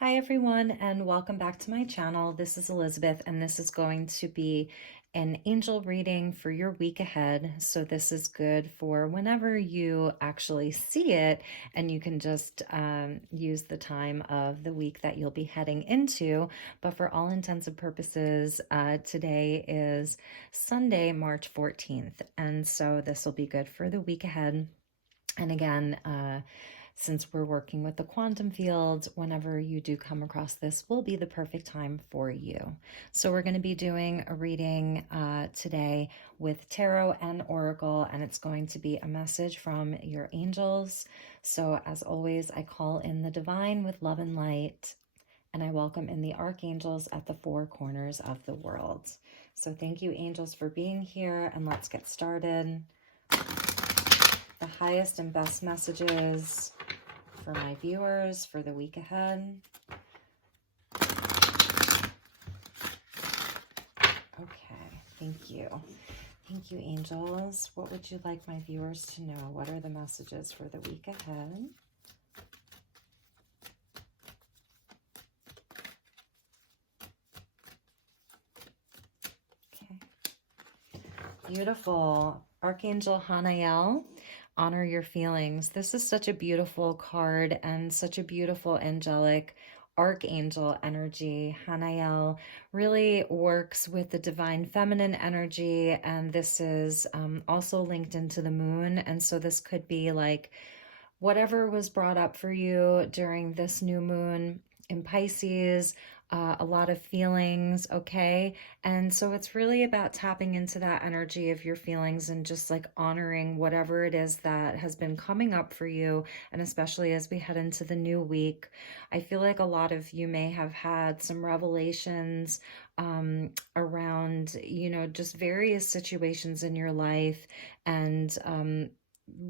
Hi everyone, and welcome back to my channel. This is Elizabeth, and this is going to be an angel reading for your week ahead. So this is good for whenever you actually see it, and you can just use the time of the week that you'll be heading into. But for all intents and purposes, today is Sunday, March 14th, and so this will be good for the week ahead. And again, since we're working with the quantum field, whenever you do come across this will be the perfect time for you. So we're going to be doing a reading today with tarot and oracle, and it's going to be a message from your angels. So as always, I call in the divine with love and light, and I welcome in the archangels at the four corners of the world. So thank you, angels, for being here, and let's get started. The highest and best messages for my viewers for the week ahead. Okay, thank you. Thank you, angels. What would you like my viewers to know? What are the messages for the week ahead? Okay. Beautiful. Archangel Hanael, honor your feelings. This is such a beautiful card and such a beautiful angelic archangel energy. Hanael really works with the divine feminine energy, and this is also linked into the moon. And so this could be like whatever was brought up for you during this new moon in Pisces, a lot of feelings, okay? And so it's really about tapping into that energy of your feelings and just like honoring whatever it is that has been coming up for you. And especially as we head into the new week, I feel like a lot of you may have had some revelations around, just various situations in your life, and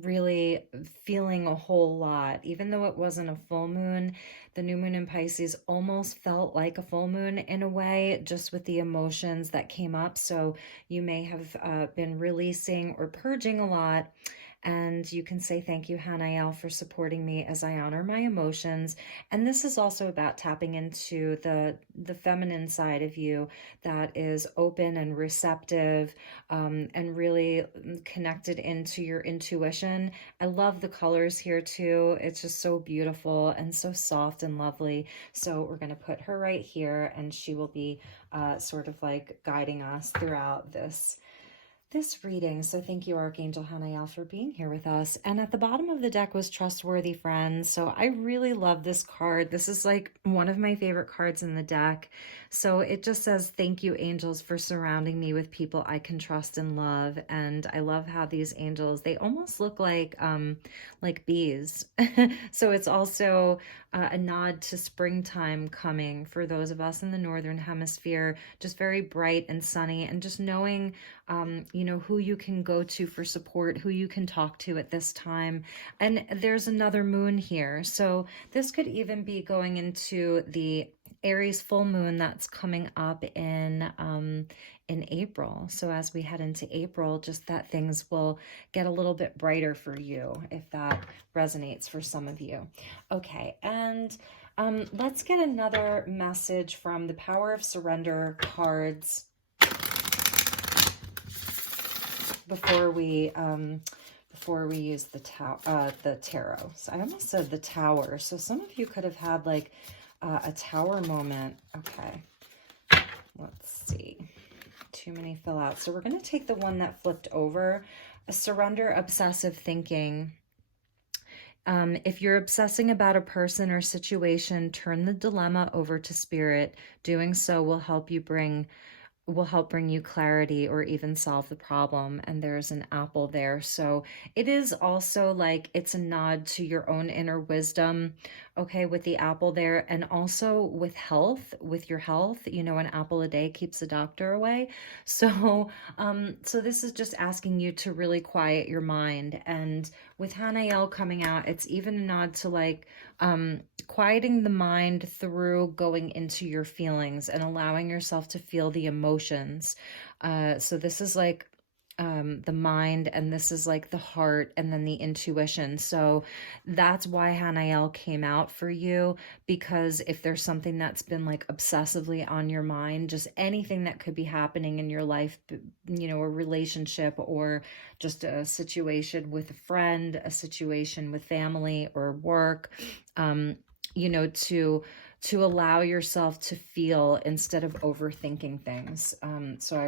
really feeling a whole lot. Even though it wasn't a full moon, the new moon in Pisces almost felt like a full moon in a way, just with the emotions that came up. So you may have been releasing or purging a lot. And you can say thank you, Hanael, for supporting me as I honor my emotions. And this is also about tapping into the feminine side of you that is open and receptive, and really connected into your intuition. I love the colors here too. It's just so beautiful and so soft and lovely. So we're going to put her right here, and she will be sort of like guiding us throughout this reading. So thank you, Archangel Hanael, for being here with us. And at the bottom of the deck was Trustworthy Friends. So I really love this card. This is like one of my favorite cards in the deck. So it just says, thank you, angels, for surrounding me with people I can trust and love. And I love how these angels, they almost look like bees. So it's also a nod to springtime coming for those of us in the Northern Hemisphere, just very bright and sunny, and just knowing who you can go to for support, who you can talk to at this time. And there's another moon here. So this could even be going into the Aries full moon that's coming up in April. So as we head into April, just that things will get a little bit brighter for you, if that resonates for some of you. Okay, and let's get another message from the Power of Surrender cards before we use the tarot. So I almost said the Tower. So some of you could have had like a tower moment. Okay, let's see. Too many fill out. So we're going to take the one that flipped over. A surrender obsessive thinking. If you're obsessing about a person or situation, turn the dilemma over to spirit. Doing so will help bring you clarity or even solve the problem. And there's an apple there. So it is also like it's a nod to your own inner wisdom, okay, with the apple there. And also with health, with your health, an apple a day keeps the doctor away. So so this is just asking you to really quiet your mind. And with Hanael coming out, it's even a nod to like quieting the mind through going into your feelings and allowing yourself to feel the emotions. So this is like the mind, and this is like the heart, and then the intuition. So that's why Hanael came out for you, because if there's something that's been like obsessively on your mind, just anything that could be happening in your life, a relationship, or just a situation with a friend, a situation with family or work, you know, to allow yourself to feel instead of overthinking things. So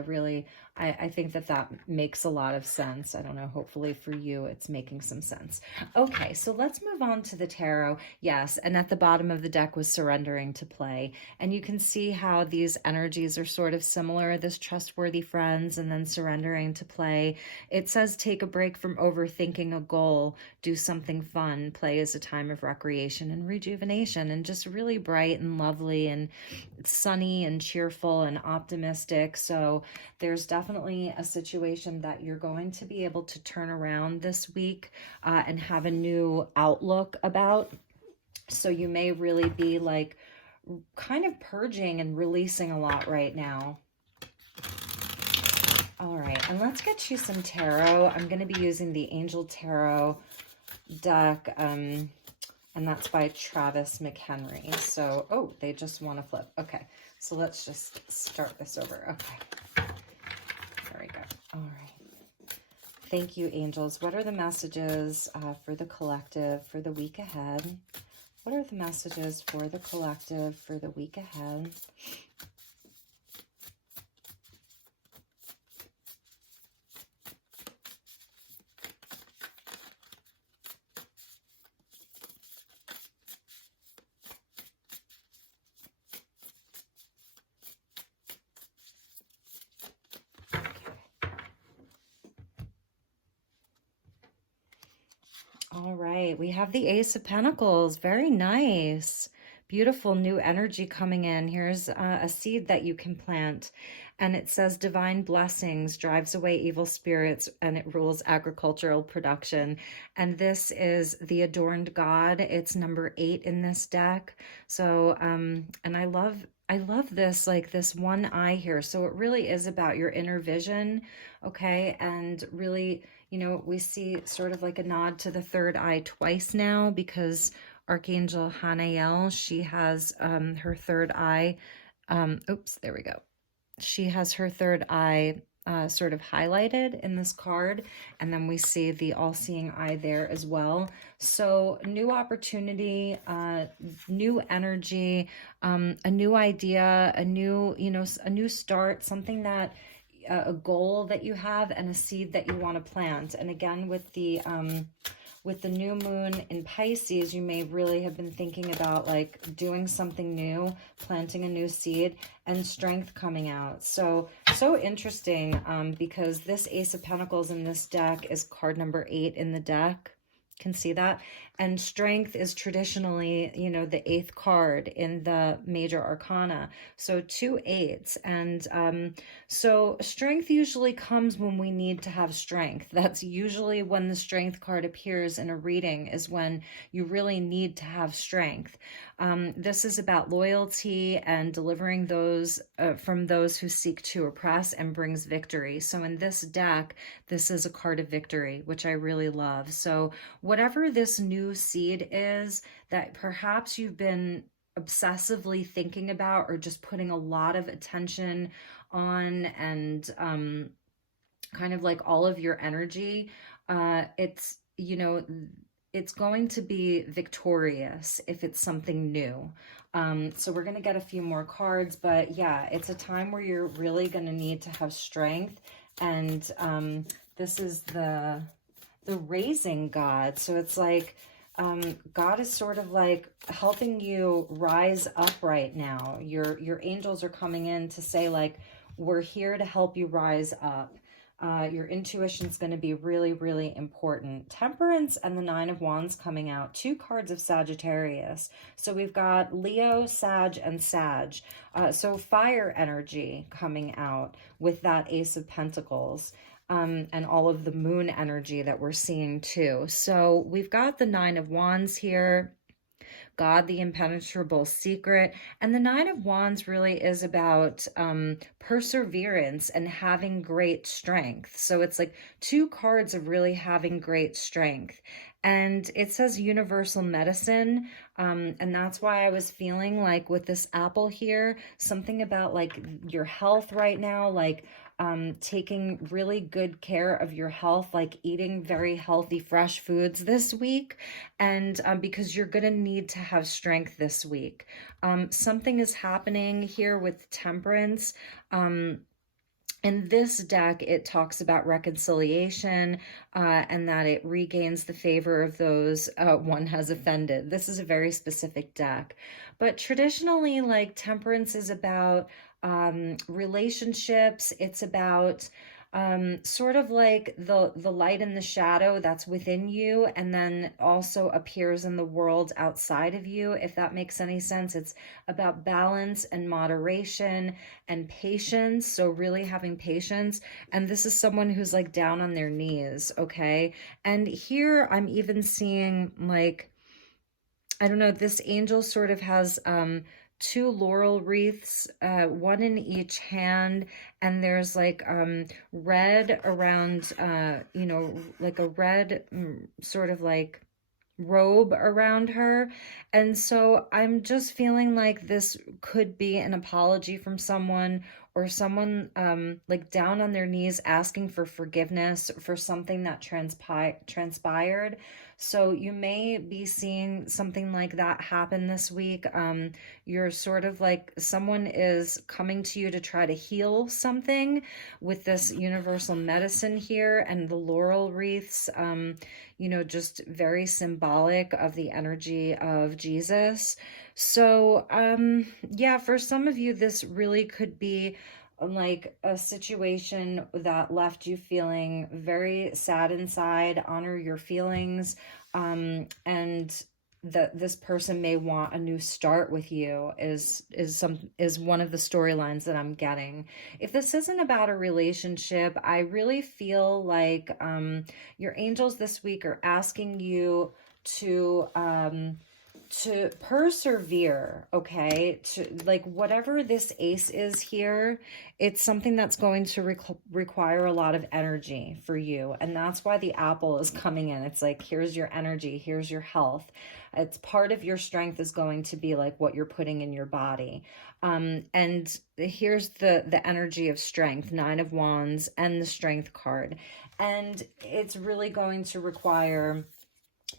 I think that makes a lot of sense. I don't know, hopefully for you, it's making some sense. Okay, so let's move on to the tarot. Yes, and at the bottom of the deck was surrendering to play. And you can see how these energies are sort of similar, this trustworthy friends and then surrendering to play. It says take a break from overthinking a goal, do something fun. Play is a time of recreation and rejuvenation, and just really bright and lovely and sunny and cheerful and optimistic. So there's definitely a situation that you're going to be able to turn around this week and have a new outlook about. So you may really be like kind of purging and releasing a lot right now. All right, and let's get you some tarot. I'm going to be using the Angel Tarot deck, and that's by Travis McHenry. So, oh, they just want to flip. Okay, so let's just start this over. Okay, there we go. All right. Thank you, angels. What are the messages for the collective for the week ahead? What are the messages for the collective for the week ahead? All right, we have the Ace of Pentacles. Very nice. Beautiful new energy coming in. Here's a seed that you can plant. And it says divine blessings drives away evil spirits and it rules agricultural production. And this is the adorned God. It's number 8 in this deck. So, and I love this, like this one eye here. So it really is about your inner vision. Okay. And really, we see sort of like a nod to the third eye twice now, because Archangel Hanael, she has her third eye. Oops, there we go. She has her third eye sort of highlighted in this card. And then we see the all-seeing eye there as well. So new opportunity, new energy, a new idea, a new start, something that a goal that you have and a seed that you want to plant. And again, with the new moon in Pisces, you may really have been thinking about like doing something new, planting a new seed, and strength coming out. So interesting, because this Ace of Pentacles in this deck is card number 8 in the deck. Can see that. And strength is traditionally, the 8th card in the major arcana. So 2 8s. And so strength usually comes when we need to have strength. That's usually when the strength card appears in a reading, is when you really need to have strength. This is about loyalty and delivering those from those who seek to oppress, and brings victory. So in this deck, this is a card of victory, which I really love. So whatever this new seed is that perhaps you've been obsessively thinking about, or just putting a lot of attention on, and kind of like all of your energy, it's going to be victorious if it's something new. So we're going to get a few more cards, but yeah, it's a time where you're really going to need to have strength. And this is the raising God. So it's like God is sort of like helping you rise up right now. Your angels are coming in to say, like, we're here to help you rise up. Your intuition is going to be really, really important. Temperance and the 9 of Wands coming out. 2 cards of Sagittarius. So we've got Leo, Sag, and Sag. So fire energy coming out with that Ace of Pentacles. And all of the moon energy that we're seeing too. So we've got the 9 of Wands here. God, the impenetrable secret. And the Nine of Wands really is about perseverance and having great strength. So it's like two cards of really having great strength. And it says universal medicine. And that's why I was feeling like with this apple here, something about like your health right now, like taking really good care of your health, like eating very healthy, fresh foods this week. And because you're going to need to have strength this week. Something is happening here with temperance. In this deck, it talks about reconciliation and that it regains the favor of those one has offended. This is a very specific deck. But traditionally, like temperance is about relationships. It's about sort of like the light and the shadow that's within you and then also appears in the world outside of you, if that makes any sense. It's about balance and moderation and patience, so really having patience. And this is someone who's like down on their knees, okay? And here I'm even seeing like, I don't know, this angel sort of has two laurel wreaths, one in each hand, and there's like red around, like a red sort of like robe around her. And so I'm just feeling like this could be an apology from someone or someone like down on their knees asking for forgiveness for something that transpired. So you may be seeing something like that happen this week. You're sort of like someone is coming to you to try to heal something with this universal medicine here and the laurel wreaths, just very symbolic of the energy of Jesus. So, yeah, for some of you, this really could be like a situation that left you feeling very sad inside. Honor your feelings, and that this person may want a new start with you is one of the storylines that I'm getting. If this isn't about a relationship, I really feel like your angels this week are asking you to persevere, okay? To like whatever this ace is here, it's something that's going to require a lot of energy for you. And that's why the apple is coming in. It's like, here's your energy, here's your health. It's part of your strength is going to be like what you're putting in your body. And here's the energy of strength, Nine of Wands and the Strength card. And it's really going to require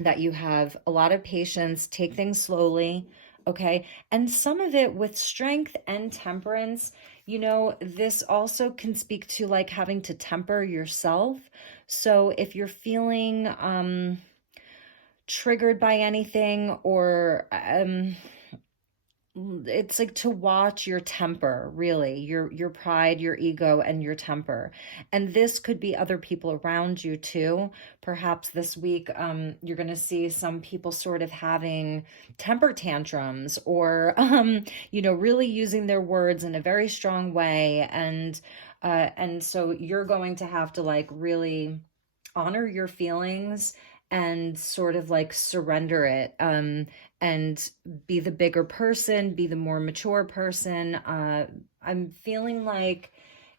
that you have a lot of patience, take things slowly, okay? And some of it with strength and temperance, this also can speak to like having to temper yourself. So if you're feeling triggered by anything or it's like to watch your temper, really, your pride, your ego, and your temper. And this could be other people around you too. Perhaps this week you're going to see some people sort of having temper tantrums or really using their words in a very strong way. And so you're going to have to like really honor your feelings and sort of like surrender it, and be the bigger person, be the more mature person. I'm feeling like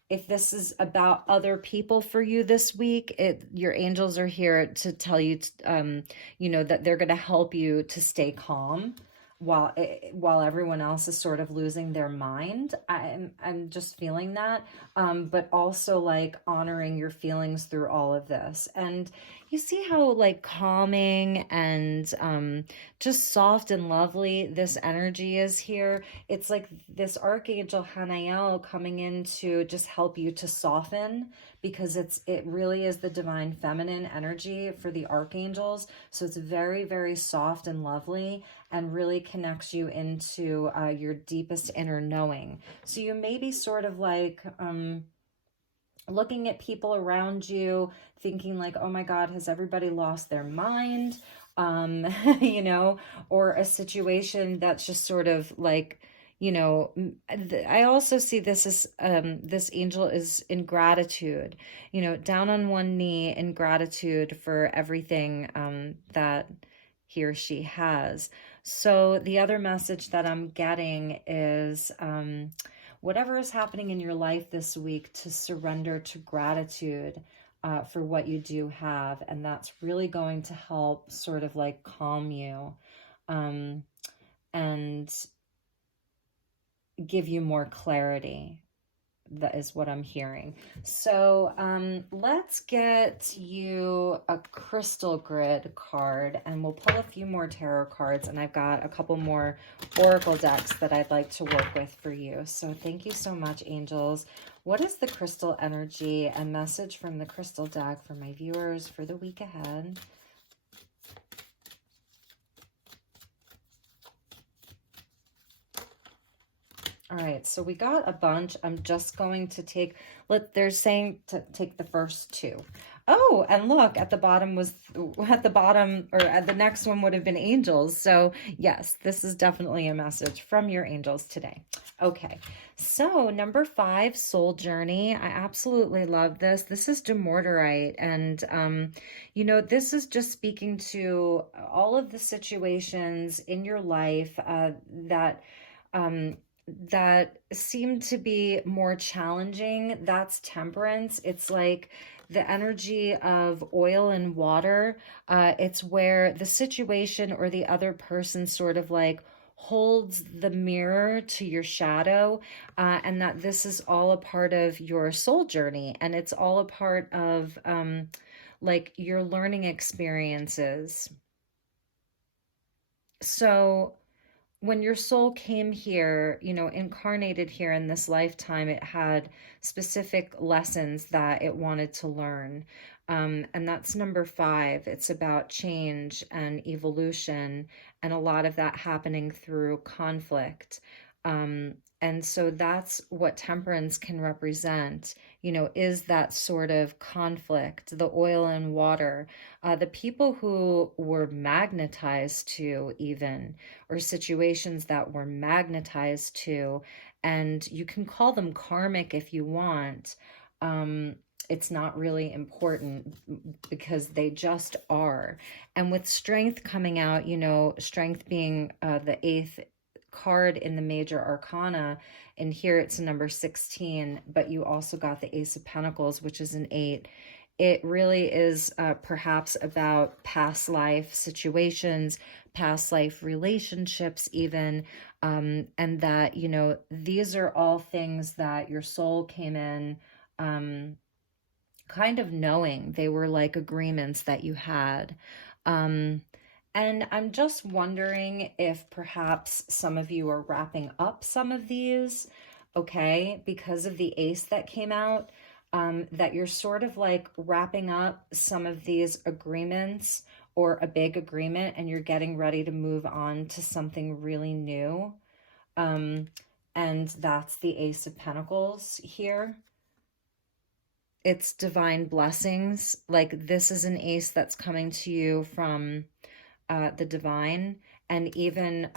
if this is about other people for you this week, your angels are here to tell you, that they're going to help you to stay calm while everyone else is sort of losing their mind. I'm just feeling that, but also like honoring your feelings through all of this. And you see how like calming and just soft and lovely this energy is here. It's like this Archangel Hanael coming in to just help you to soften, because it really is the divine feminine energy for the archangels. So it's very, very soft and lovely and really connects you into your deepest inner knowing. So you may be sort of like looking at people around you, thinking like, oh my God, has everybody lost their mind? Or a situation that's just sort of like, I also see this as this angel is in gratitude, down on one knee in gratitude for everything that he or she has. So the other message that I'm getting is whatever is happening in your life this week, to surrender to gratitude for what you do have. And that's really going to help sort of like calm you um, and give you more clarity. That is what I'm hearing. So let's get you a crystal grid card, and we'll pull a few more tarot cards, and I've got a couple more oracle decks that I'd like to work with for you. So thank you so much, angels. What is the crystal energy and message from the crystal deck for my viewers for the week ahead? All right, so we got a bunch. I'm just going to take, they're saying to take the first two. Oh, and look, at the bottom, or at the next one would have been angels. So yes, this is definitely a message from your angels today. Okay, so number 5, soul journey. I absolutely love this. This is demorderite. And, this is just speaking to all of the situations in your life um, that seem to be more challenging. That's temperance. It's like the energy of oil and water. It's where the situation or the other person sort of like holds the mirror to your shadow, and that this is all a part of your soul journey, and it's all a part of like your learning experiences. So when your soul came here, incarnated here in this lifetime, it had specific lessons that it wanted to learn. And that's number 5. It's about change and evolution, and a lot of that happening through conflict. And so that's what temperance can represent, is that sort of conflict, the oil and water, the people who were magnetized to, even, or situations that were magnetized to, and you can call them karmic if you want. It's not really important because they just are. And with strength coming out, strength being the 8th card in the major arcana, and here it's number 16, but you also got the Ace of Pentacles, which is an 8. It really is perhaps about past life situations, past life relationships, even, and that, these are all things that your soul came in kind of knowing. They were like agreements that you had. And I'm just wondering if perhaps some of you are wrapping up some of these, okay, because of the ace that came out, that you're sort of like wrapping up some of these agreements or a big agreement, and you're getting ready to move on to something really new. And that's the Ace of Pentacles here. It's divine blessings. Like, this is an ace that's coming to you from the divine, and even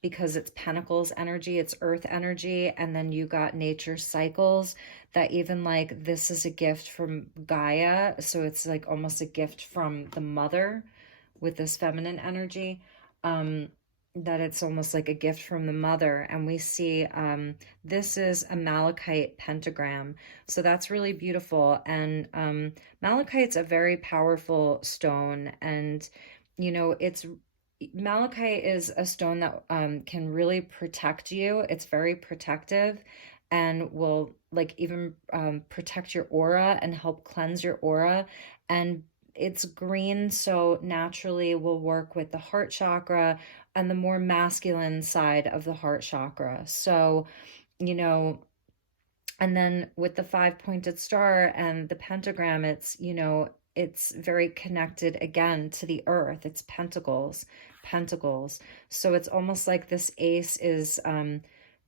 because it's Pentacles energy, it's earth energy, and then you got nature cycles, that even like this is a gift from Gaia, so it's like almost a gift from the mother with this feminine energy, that it's almost like a gift from the mother. And we see this is a malachite pentagram, so that's really beautiful. And malachite's a very powerful stone, and it's malachite is a stone that can really protect you. It's very protective and will like even protect your aura and help cleanse your aura. And it's green, so naturally will work with the heart chakra and the more masculine side of the heart chakra. So, and then with the 5-pointed star and the pentagram, it's very connected again to the earth. It's pentacles. So it's almost like this ace is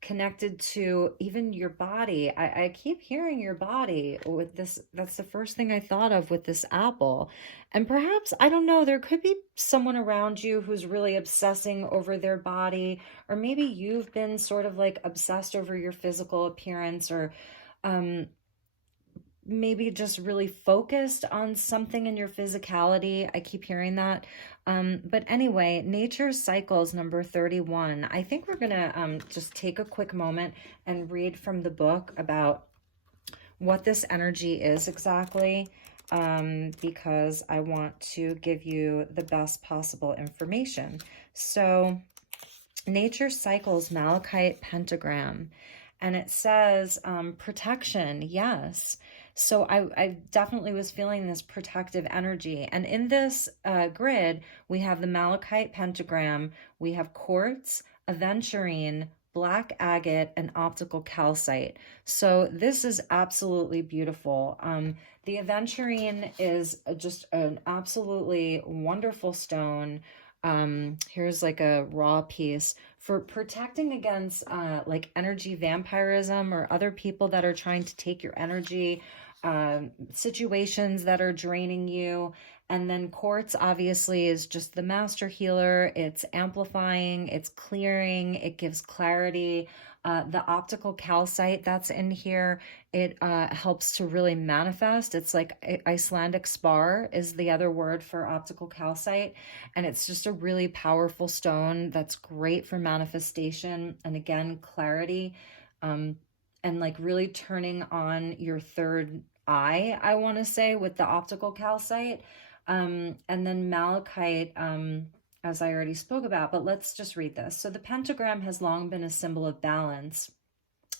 connected to even your body. I keep hearing your body with this. That's the first thing I thought of with this apple. And perhaps, I don't know, there could be someone around you who's really obsessing over their body, or maybe you've been sort of like obsessed over your physical appearance, or maybe just really focused on something in your physicality. I keep hearing that. But anyway, nature cycles number 31. I think we're going to just take a quick moment and read from the book about what this energy is exactly, because I want to give you the best possible information. So nature cycles malachite pentagram, and it says protection, yes. So I definitely was feeling this protective energy. And in this grid, we have the malachite pentagram, we have quartz, aventurine, black agate, and optical calcite. So this is absolutely beautiful. The aventurine is just an absolutely wonderful stone. Here's like a raw piece for protecting against like energy vampirism or other people that are trying to take your energy, situations that are draining you. And then quartz obviously is just the master healer. It's amplifying, it's clearing, it gives clarity. The optical calcite that's in here, it helps to really manifest. It's like Icelandic spar is the other word for optical calcite. And it's just a really powerful stone that's great for manifestation. And again, clarity, and like really turning on your third eye, I want to say, with the optical calcite. And then malachite, as I already spoke about, but let's just read this. So the pentagram has long been a symbol of balance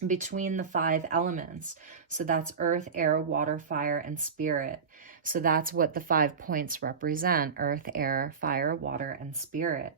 between the five elements. So that's earth, air, water, fire, and spirit. So that's what the 5 points represent: earth, air, fire, water, and spirit.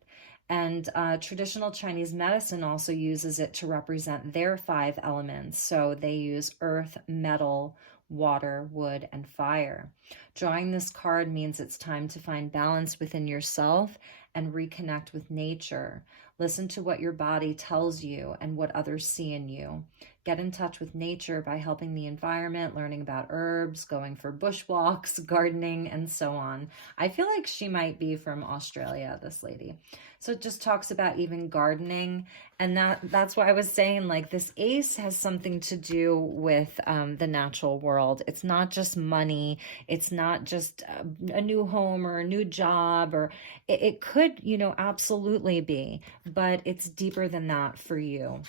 And traditional Chinese medicine also uses it to represent their 5 elements. So they use earth, metal, water, wood, and fire. Drawing this card means it's time to find balance within yourself and reconnect with nature. Listen to what your body tells you and what others see in you. Get in touch with nature by helping the environment, learning about herbs, going for bushwalks, gardening, and so on. I feel like she might be from Australia, this lady. So it just talks about even gardening. And that's why I was saying, like, this ace has something to do with the natural world. It's not just money. It's not just a new home or a new job, or it could, absolutely be, but it's deeper than that for you.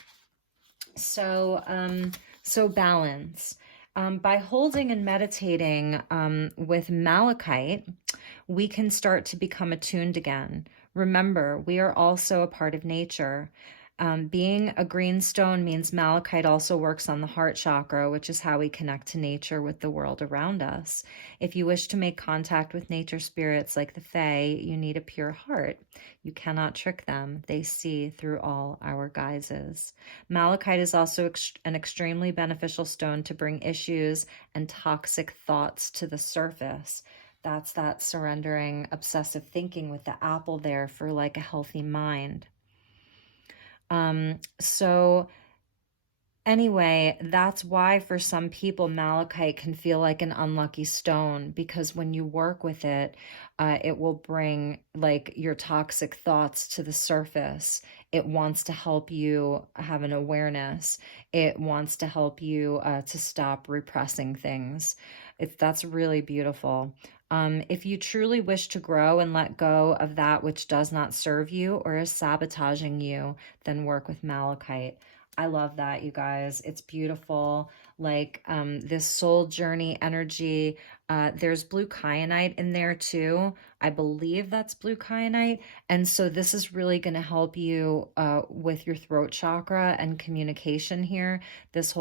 So balance. By holding and meditating with malachite, we can start to become attuned again. Remember, we are also a part of nature. Being a green stone means malachite also works on the heart chakra, which is how we connect to nature with the world around us. If you wish to make contact with nature spirits like the Fae, you need a pure heart. You cannot trick them. They see through all our guises. Malachite is also an extremely beneficial stone to bring issues and toxic thoughts to the surface. That's that surrendering obsessive thinking with the apple there for like a healthy mind. So anyway, that's why for some people, malachite can feel like an unlucky stone, because when you work with it, it will bring like your toxic thoughts to the surface. It wants to help you have an awareness. It wants to help you to stop repressing things. That's really beautiful. If you truly wish to grow and let go of that which does not serve you or is sabotaging you, then work with malachite. I love that, you guys. It's beautiful. Like this soul journey energy. There's blue kyanite in there too. I believe that's blue kyanite. And so this is really going to help you with your throat chakra and communication here. This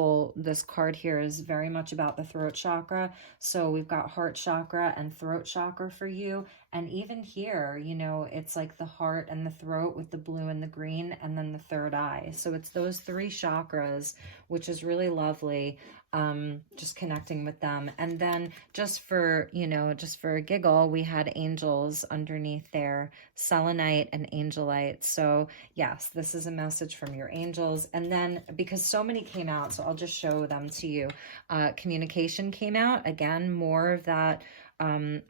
card here is very much about the throat chakra. So we've got heart chakra and throat chakra for you. And even here, it's like the heart and the throat with the blue and the green, and then the third eye. So it's those 3 chakras, which is really lovely. Just connecting with them. And then just for a giggle, we had angels underneath there, selenite and angelite. So yes, this is a message from your angels. And then because so many came out, so I'll just show them to you. Communication came out again, more of that,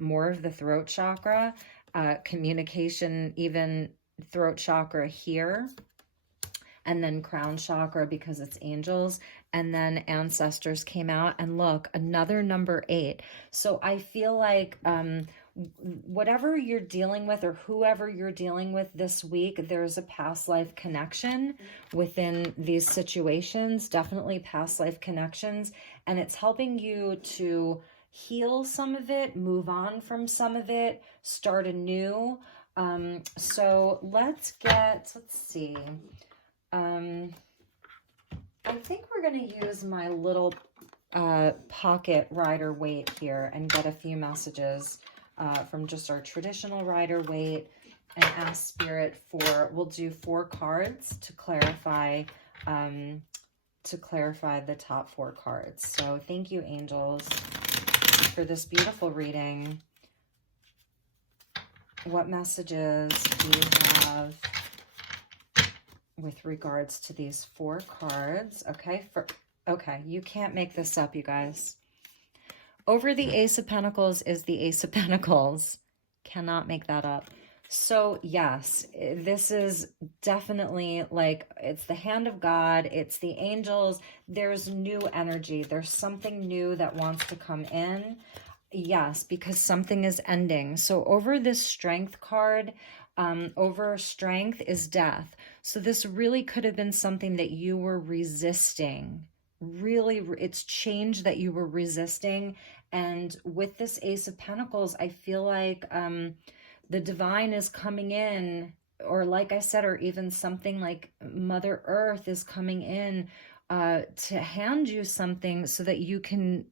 more of the throat chakra, communication, even throat chakra here, and then crown chakra because it's angels, and then ancestors came out. And look, another number 8. So I feel like whatever you're dealing with or whoever you're dealing with this week, there's a past life connection within these situations, definitely past life connections. And it's helping you to heal some of it, move on from some of it, start anew. So let's see. I think we're going to use my little pocket rider weight here and get a few messages from just our traditional rider weight and ask Spirit for, we'll do 4 cards to clarify the top 4 cards. So thank you, angels, for this beautiful reading. What messages do you have with regards to these 4 cards? Okay, you can't make this up, you guys. Over the Ace of Pentacles is the Ace of Pentacles. Cannot make that up. So yes, this is definitely like, it's the hand of God, it's the angels, there's new energy, there's something new that wants to come in. Yes, because something is ending. So over this Strength card, over Strength is death. So this really could have been something that you were resisting. Really, it's change that you were resisting. And with this Ace of Pentacles, I feel like the divine is coming in, or like I said, or even something like Mother Earth is coming in to hand you something so that you can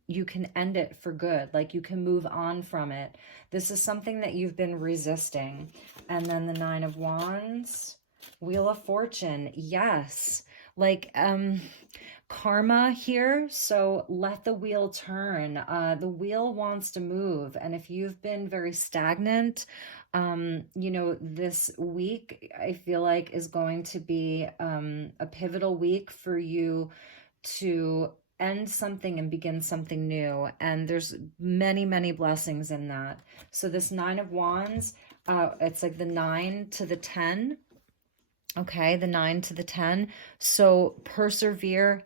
end it for good, like you can move on from it. This is something that you've been resisting. And then the 9 of Wands, Wheel of Fortune. Yes, like karma here. So let the wheel turn. The wheel wants to move. And if you've been very stagnant, you know, this week I feel like is going to be a pivotal week for you to end something and begin something new. And there's many, many blessings in that. So this 9 of Wands, it's like the 9 to the 10. Okay, the 9 to the 10. So persevere.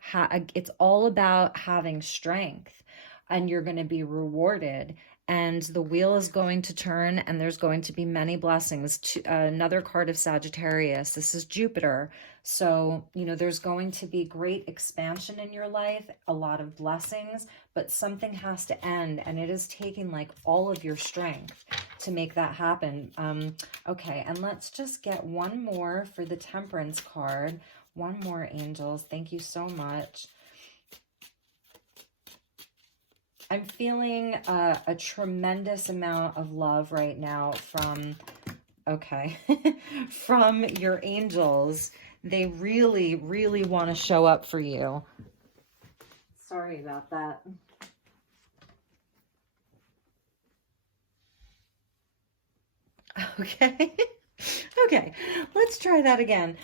It's all about having strength, and you're going to be rewarded. And the wheel is going to turn, and there's going to be many blessings. Another card of Sagittarius. This is Jupiter. So, you know, there's going to be great expansion in your life, a lot of blessings, but something has to end, and it is taking like all of your strength to make that happen. Okay, and let's just get one more for the Temperance card. One more, angels. Thank you so much. I'm feeling a tremendous amount of love right now from, okay, from your angels. They really, really want to show up for you. Sorry about that. Okay. Okay, let's try that again.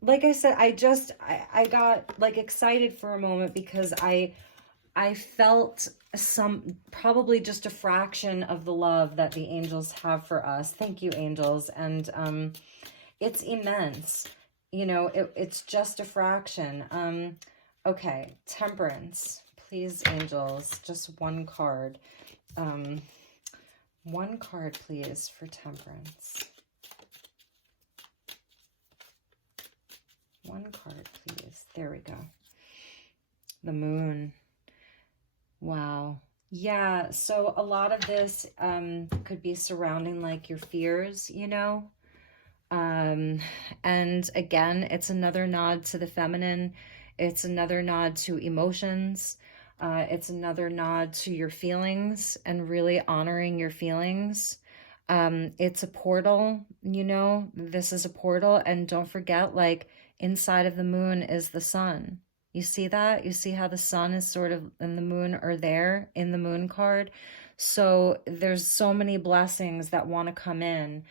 Like I said, I got like excited for a moment because I felt probably just a fraction of the love that the angels have for us. Thank you, angels. And it's immense. You know, it's just a fraction. Okay, Temperance. Please, angels, just one card. One card, please, for Temperance. One card, please. There we go. The Moon. Wow. Yeah, so a lot of this could be surrounding like your fears, you know? And again, it's another nod to the feminine. It's another nod to emotions. It's another nod to your feelings and really honoring your feelings. It's a portal, you know? This is a portal, and don't forget, like, inside of the moon is the sun. You see that? You see how the sun is sort of, and the moon are there in the moon card. So there's so many blessings that want to come in.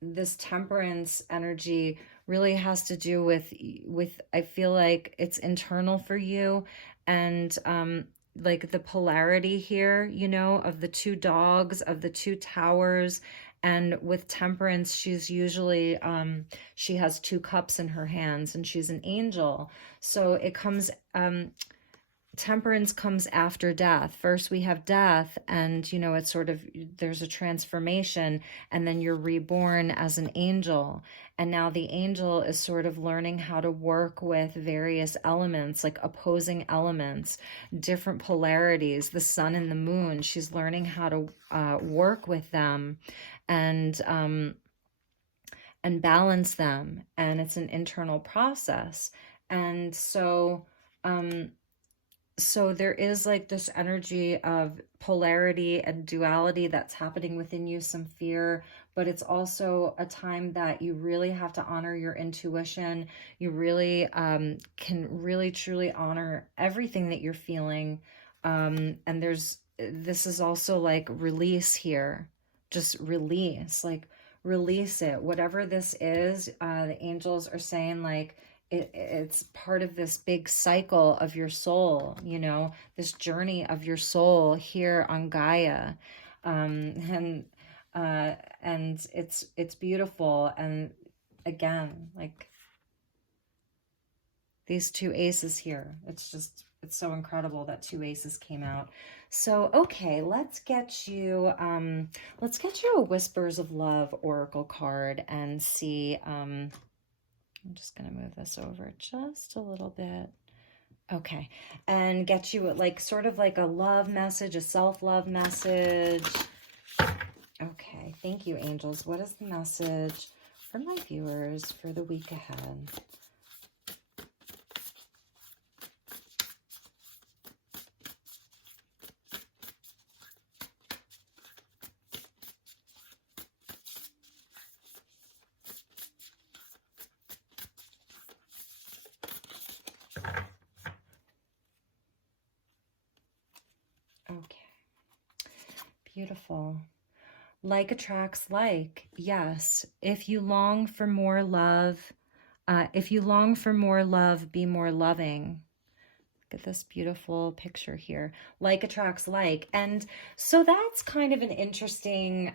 This Temperance energy really has to do with I feel like it's internal for you, and like the polarity here, you know, of the 2 dogs, of the 2 towers. And with Temperance, she's usually, she has 2 cups in her hands, and she's an angel. So it comes, temperance comes after death. First we have death, and it's sort of, there's a transformation, and then you're reborn as an angel. And now the angel is sort of learning how to work with various elements, like opposing elements, different polarities, the sun and the moon. She's learning how to work with them, and balance them. And it's an internal process. And so there is like this energy of polarity and duality that's happening within you, some fear, but it's also a time that you really have to honor your intuition. You really can really truly honor everything that you're feeling. And this is also like release here. Just release, like release it. Whatever this is, the angels are saying like, it's part of this big cycle of your soul, this journey of your soul here on Gaia. And it's beautiful. And again, like these two aces here, it's so incredible that two aces came out. So, okay, let's get you a Whispers of Love Oracle card and see, I'm just going to move this over just a little bit. Okay. And get you like sort of like a love message, a self-love message. Okay. Thank you, angels. What is the message for my viewers for the week ahead? Okay. Beautiful. Like attracts like. Yes. If you long for more love, be more loving. Look at this beautiful picture here. Like attracts like. And so that's kind of an interesting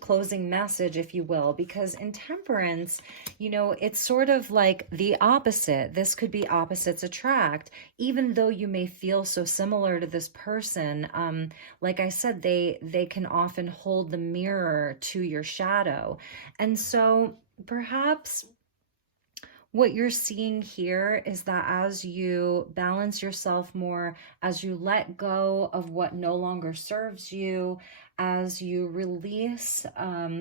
closing message, if you will, because in temperance, it's sort of like the opposite. This could be opposites attract, even though you may feel so similar to this person. Like I said, they can often hold the mirror to your shadow. And so perhaps what you're seeing here is that as you balance yourself more, as you let go of what no longer serves you, as you release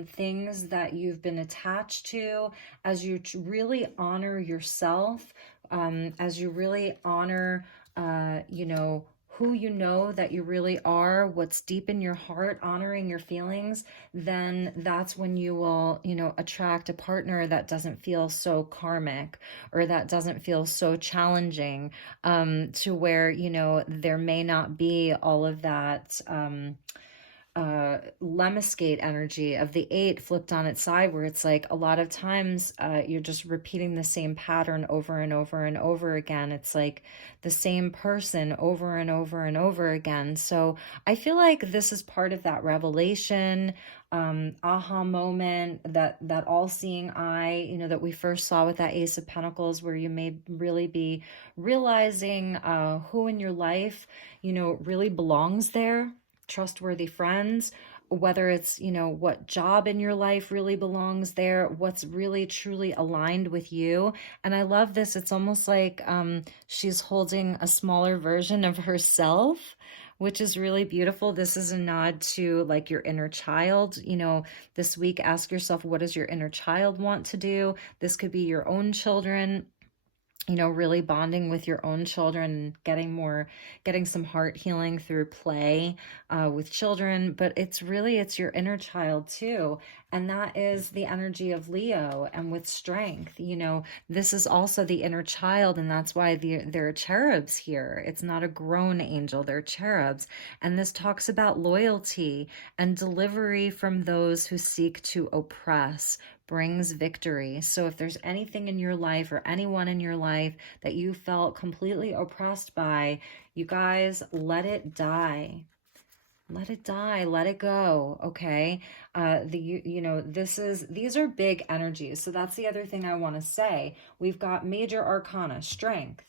things that you've been attached to, as you really honor yourself, as you really honor, who that you really are, what's deep in your heart, honoring your feelings, then that's when you will, attract a partner that doesn't feel so karmic, or that doesn't feel so challenging, to where, there may not be all of that, lemniscate energy of the 8 flipped on its side, where it's like a lot of times you're just repeating the same pattern over and over and over again. It's like the same person over and over and over again. So I feel like this is part of that revelation, aha moment, that all-seeing eye, that we first saw with that Ace of Pentacles, where you may really be realizing who in your life, really belongs there. Trustworthy friends, whether it's, what job in your life really belongs there, what's really truly aligned with you. And I love this. It's almost like she's holding a smaller version of herself, which is really beautiful. This is a nod to like your inner child. This week, ask yourself, what does your inner child want to do? This could be your own children, really bonding with your own children, getting some heart healing through play with children. But it's your inner child too. And that is the energy of Leo. And with strength, this is also the inner child. And that's why there are cherubs here. It's not a grown angel, they're cherubs. And this talks about loyalty and delivery from those who seek to oppress, brings victory. So if there's anything in your life or anyone in your life that you felt completely oppressed by, you guys, let it die. Let it die, let it go, okay? These are big energies. So that's the other thing I want to say. We've got major arcana, strength,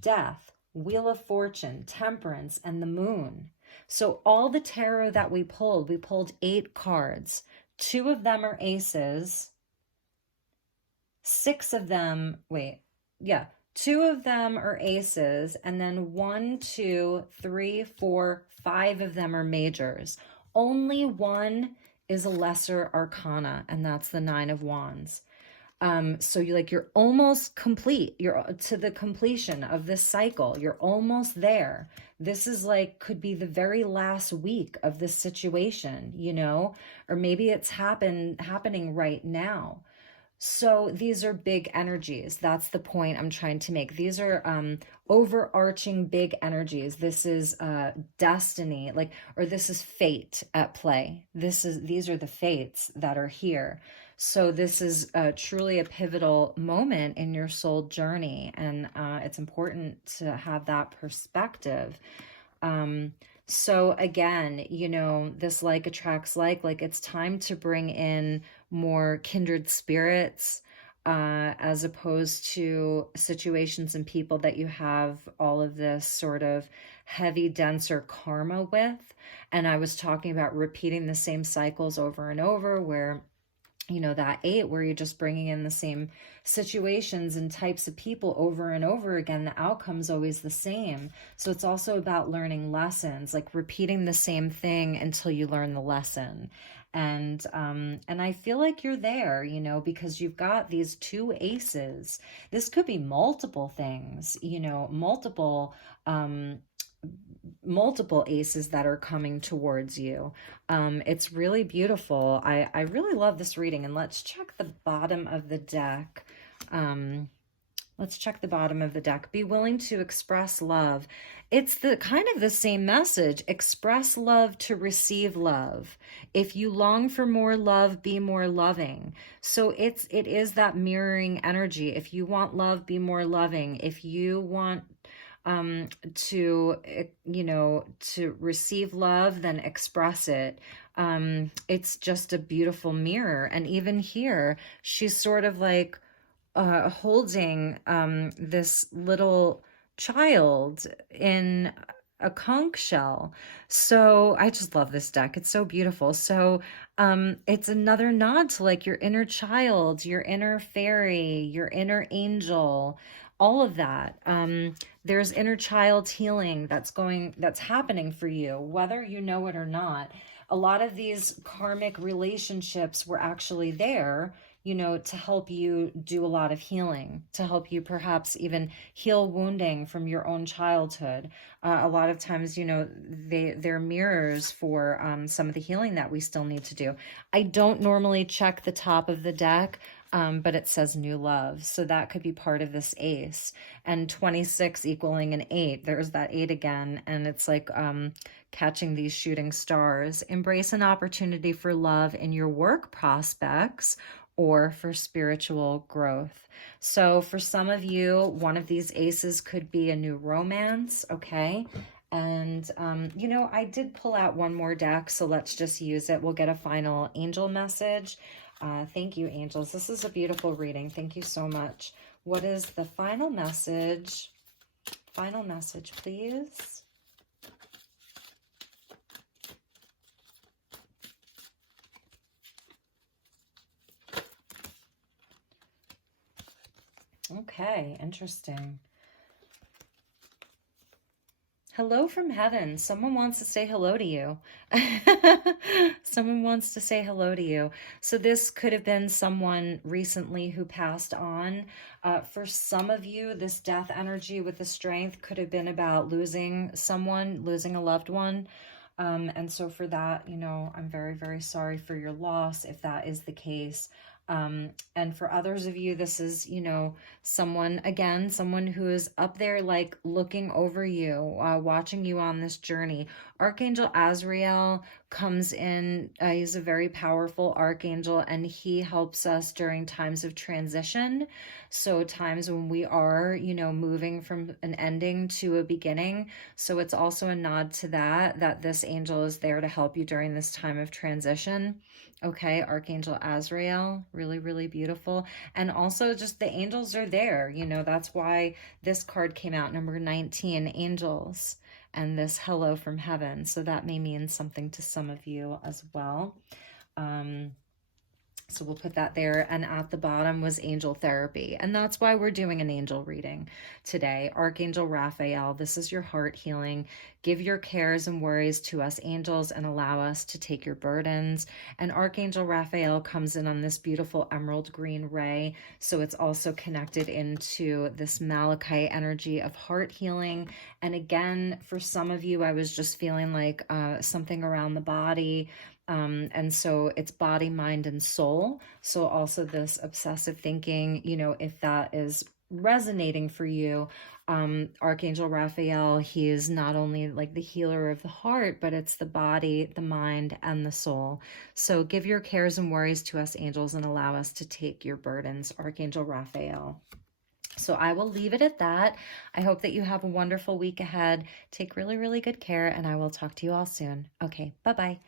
death, Wheel of Fortune, Temperance, and the Moon. So all the tarot that we pulled 8 cards. 2 of them are aces. 6 of them, wait, yeah, 2 of them are aces, and then 1, 2, 3, 4, 5 of them are majors. Only one is a lesser arcana, and that's the 9 of Wands. So you're almost complete. You're to the completion of this cycle. You're almost there. This is like, could be the very last week of this situation, or maybe it's happening right now. So these are big energies. That's the point I'm trying to make. These are overarching big energies. This is destiny, or this is fate at play. These are the fates that are here. So this is truly a pivotal moment in your soul journey, and it's important to have that perspective. So again, this like attracts like it's time to bring in more kindred spirits, as opposed to situations and people that you have all of this sort of heavy, denser karma with. And I was talking about repeating the same cycles over and over, where that 8, where you're just bringing in the same situations and types of people over and over again, the outcome's always the same. So it's also about learning lessons, like repeating the same thing until you learn the lesson. And I feel like you're there, because you've got these 2 aces. This could be multiple things, multiple aces that are coming towards you. It's really beautiful. I really love this reading. And let's check the bottom of the deck. Let's check the bottom of the deck. Be willing to express love. It's the kind of the same message. Express love to receive love. If you long for more love, be more loving. So it is that mirroring energy. If you want love, be more loving. If you want to receive love, then express it. It's just a beautiful mirror. And even here, she's sort of like holding this little child in a conch shell. So I just love this deck. It's so beautiful. So it's another nod to like your inner child, your inner fairy, your inner angel, all of that. There's inner child healing that's happening for you, whether you know it or not. A lot of these karmic relationships were actually there, to help you do a lot of healing, to help you perhaps even heal wounding from your own childhood. A lot of times, they're mirrors for some of the healing that we still need to do. I don't normally check the top of the deck, but it says new love. So that could be part of this ace. And 26 equaling an 8. There's that 8 again. And it's like catching these shooting stars. Embrace an opportunity for love in your work prospects or for spiritual growth. So for some of you, one of these aces could be a new romance, okay? And, I did pull out one more deck, so let's just use it. We'll get a final angel message. Thank you, angels. This is a beautiful reading. Thank you so much. What is the final message? Final message, please. Okay, interesting. Hello from heaven. Someone wants to say hello to you. Someone wants to say hello to you. So this could have been someone recently who passed on. For some of you, this death energy with the strength could have been about losing someone, losing a loved one. And so for that, I'm very, very sorry for your loss if that is the case. And for others of you, this is, someone who is up there, like looking over you, watching you on this journey. Archangel Azrael comes in. He's a very powerful archangel, and he helps us during times of transition. So times when we are, moving from an ending to a beginning. So it's also a nod to that this angel is there to help you during this time of transition. Okay, Archangel Azrael, really, really beautiful. And also just the angels are there. That's why this card came out, number 19, angels, and this hello from heaven. So that may mean something to some of you as well. So we'll put that there. And at the bottom was angel therapy. And that's why we're doing an angel reading today. Archangel Raphael, this is your heart healing. Give your cares and worries to us angels and allow us to take your burdens. And Archangel Raphael comes in on this beautiful emerald green ray. So it's also connected into this malachite energy of heart healing. And again, for some of you, I was just feeling like something around the body. And so it's body, mind, and soul. So also this obsessive thinking, if that is resonating for you, Archangel Raphael, he is not only like the healer of the heart, but it's the body, the mind, and the soul. So give your cares and worries to us angels and allow us to take your burdens, Archangel Raphael. So I will leave it at that. I hope that you have a wonderful week ahead. Take really, really good care, and I will talk to you all soon. Okay, bye-bye.